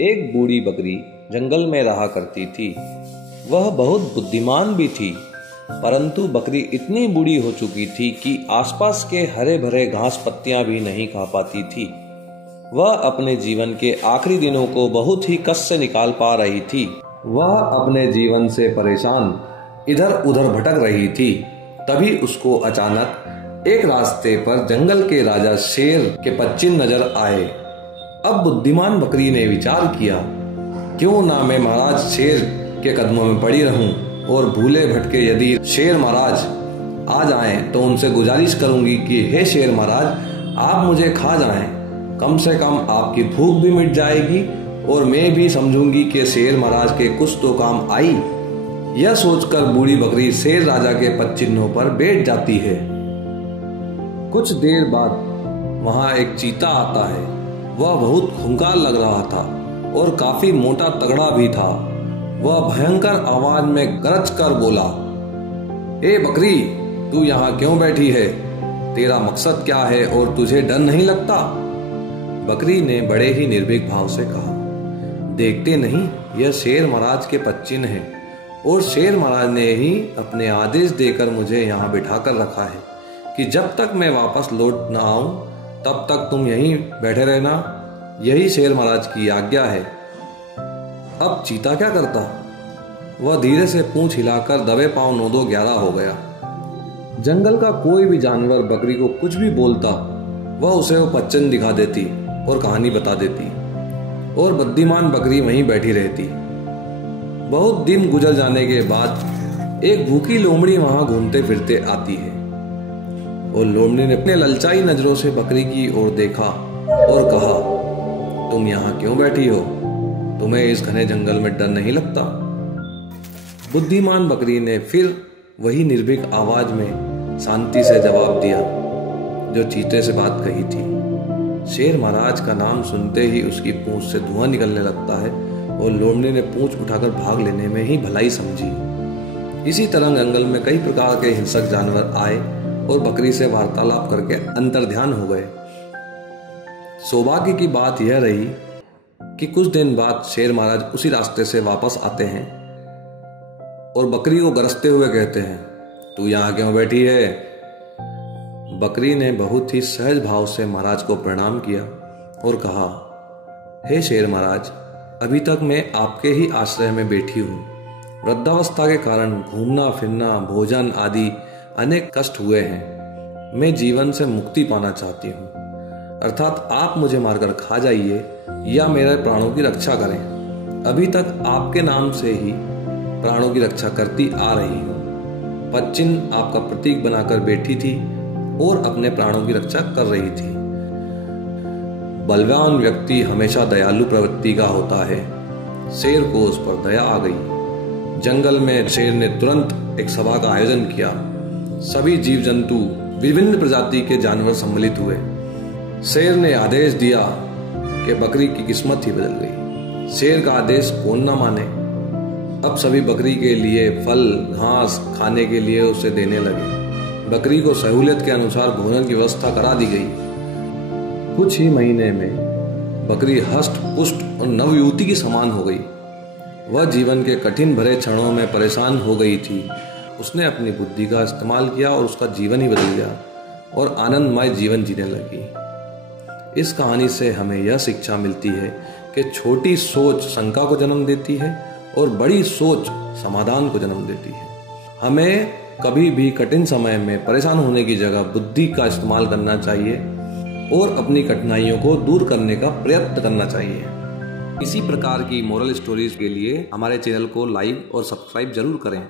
एक बूढ़ी बकरी जंगल में रहा करती थी। वह बहुत बुद्धिमान भी थी, परंतु बकरी इतनी बूढ़ी हो चुकी थी कि आसपास के हरे भरे घास पत्तियां भी नहीं खा पाती थी। वह अपने जीवन के आखिरी दिनों को बहुत ही कष्ट से निकाल पा रही थी। वह अपने जीवन से परेशान इधर उधर भटक रही थी। तभी उसको अचानक एक रास्ते पर जंगल के राजा शेर के पदचिन्ह नजर आए। अब बुद्धिमान बकरी ने विचार किया, क्यों ना मैं महाराज शेर के कदमों में पड़ी रहूं और भूले भटके यदि शेर महाराज आ जाएं तो उनसे गुजारिश करूंगी कि हे शेर महाराज, आप मुझे खा जाएं, कम से कम आपकी भूख भी मिट जाएगी और मैं भी समझूंगी कि शेर महाराज के कुछ तो काम आई। यह सोचकर बूढ़ी बकरी शेर राजा के पदचिन्हों पर बैठ जाती है। कुछ देर बाद वहां एक चीता आता है। वह बहुत खूंखार लग रहा था और काफी मोटा तगड़ा भी था। वह भयंकर आवाज में गरज कर बोला, ए बकरी, तू यहाँ क्यों बैठी है? तेरा मकसद क्या है और तुझे डर नहीं लगता? बकरी ने बड़े ही निर्भीक भाव से कहा, देखते नहीं, यह शेर महाराज के पदचिन्ह है और शेर महाराज ने ही अपने आदेश देकर मुझे यहाँ बिठा कर रखा है कि जब तक मैं वापस लौट ना आऊं तब तक तुम यहीं बैठे रहना। यही शेर महाराज की आज्ञा है। अब चीता क्या करता? वह धीरे से पूंछ हिलाकर दबे पांव 9-2-11 हो गया। जंगल का कोई भी जानवर बकरी को कुछ भी बोलता, वह उसे वो पदचिन्ह दिखा देती और कहानी बता देती और बुद्धिमान बकरी वहीं बैठी रहती। बहुत दिन गुजर जाने के बाद एक भूखी लोमड़ी वहां घूमते फिरते आती है और लोमड़ी ने अपने ललचाई नजरों से बकरी की ओर देखा और कहा, तुम यहाँ क्यों बैठी हो? तुम्हें इस घने जंगल में डर नहीं लगता? बुद्धिमान बकरी ने फिर वही निर्भीक आवाज में शांति से जवाब दिया जो चीते से बात कही थी। शेर महाराज का नाम सुनते ही उसकी पूंछ से धुआं निकलने लगता है और लोमड़ी ने पूंछ उठाकर भाग लेने में ही भलाई समझी। इसी तरह जंगल में कई प्रकार के हिंसक जानवर आए और बकरी से वार्तालाप करके अंतर्ध्यान हो गए। सौभाग्य की बात यह रही कि कुछ दिन बाद शेर महाराज उसी रास्ते से वापस आते हैं और बकरी को गरजते हुए कहते हैं, तू यहाँ क्यों बैठी है? बकरी ने बहुत ही सहज भाव से महाराज को प्रणाम किया और कहा, हे शेर महाराज, अभी तक मैं आपके ही आश्रय में बैठी हूँ। वृद्धावस्था के कारण घूमना फिरना, भोजन आदि अनेक कष्ट हुए हैं। मैं जीवन से मुक्ति पाना चाहती हूँ, अर्थात आप मुझे मारकर खा जाइए या मेरे प्राणों की रक्षा करें। अभी तक आपके नाम से ही प्राणों की रक्षा करती आ रही हूँ। पदचिन्ह आपका प्रतीक बनाकर बैठी थी और अपने प्राणों की रक्षा कर रही थी। बलवान व्यक्ति हमेशा दयालु प्रवृत्ति का होता है। शेर को उस पर दया आ गई। जंगल में शेर ने तुरंत एक सभा का आयोजन किया। सभी जीव जंतु, विभिन्न प्रजाति के जानवर सम्मिलित हुए। शेर ने आदेश दिया कि बकरी की किस्मत ही बदल गई। शेर का आदेश कौन ना माने। अब सभी बकरी के लिए फल घास खाने के लिए उसे देने लगे। बकरी को सहूलियत के अनुसार भोजन की व्यवस्था करा दी गई। कुछ ही महीने में बकरी हष्ट पुष्ट और नवयुवती की समान हो गई। वह जीवन के कठिन भरे क्षणों में परेशान हो गई थी। उसने अपनी बुद्धि का इस्तेमाल किया और उसका जीवन ही बदल गया और आनंदमय जीवन जीने लगी। इस कहानी से हमें यह शिक्षा मिलती है कि छोटी सोच शंका को जन्म देती है और बड़ी सोच समाधान को जन्म देती है। हमें कभी भी कठिन समय में परेशान होने की जगह बुद्धि का इस्तेमाल करना चाहिए और अपनी कठिनाइयों को दूर करने का प्रयत्न करना चाहिए। इसी प्रकार की मोरल स्टोरीज के लिए हमारे चैनल को लाइक और सब्सक्राइब जरूर करें।